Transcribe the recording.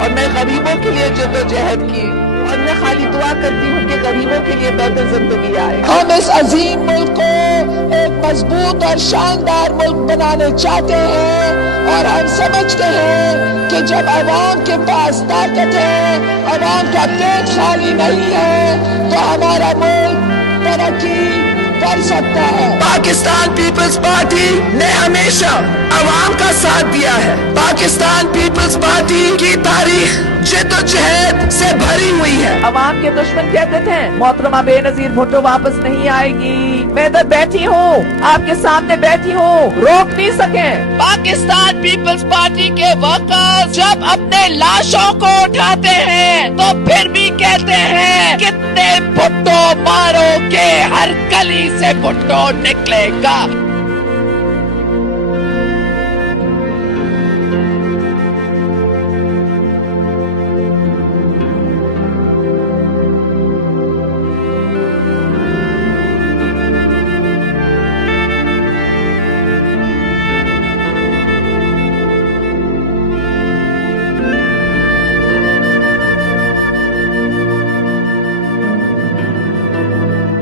اور میں غریبوں کے لیے جدوجہد کی اور میں خالی دعا کرتی ہوں کہ غریبوں کے لیے بہتر زندگی آئے. ہم اس عظیم ملک کو ایک مضبوط اور شاندار ملک بنانے چاہتے ہیں اور ہم سمجھتے ہیں کہ جب عوام کے پاس طاقت ہے، عوام کا پیٹ خالی نہیں ہے تو ہمارا ملک ترقی کر سکتا ہے. پاکستان پیپلز پارٹی نے ہمیشہ عوام کا ساتھ دیا ہے. پاکستان پیپلز پارٹی کی تاریخ جد و جہد سے بھری ہوئی ہے. عوام کے دشمن کہتے تھے محترمہ بے نظیر بھٹو واپس نہیں آئے گی. میں ادھر بیٹھی ہوں، آپ کے سامنے بیٹھی ہوں، روک نہیں سکیں. پاکستان پیپلز پارٹی کے ورکرز جب اپنے لاشوں کو اٹھاتے ہیں تو پھر بھی کہتے ہیں کتنے بھٹو مارو گے، ہر گلی سے بھٹو نکلے گا.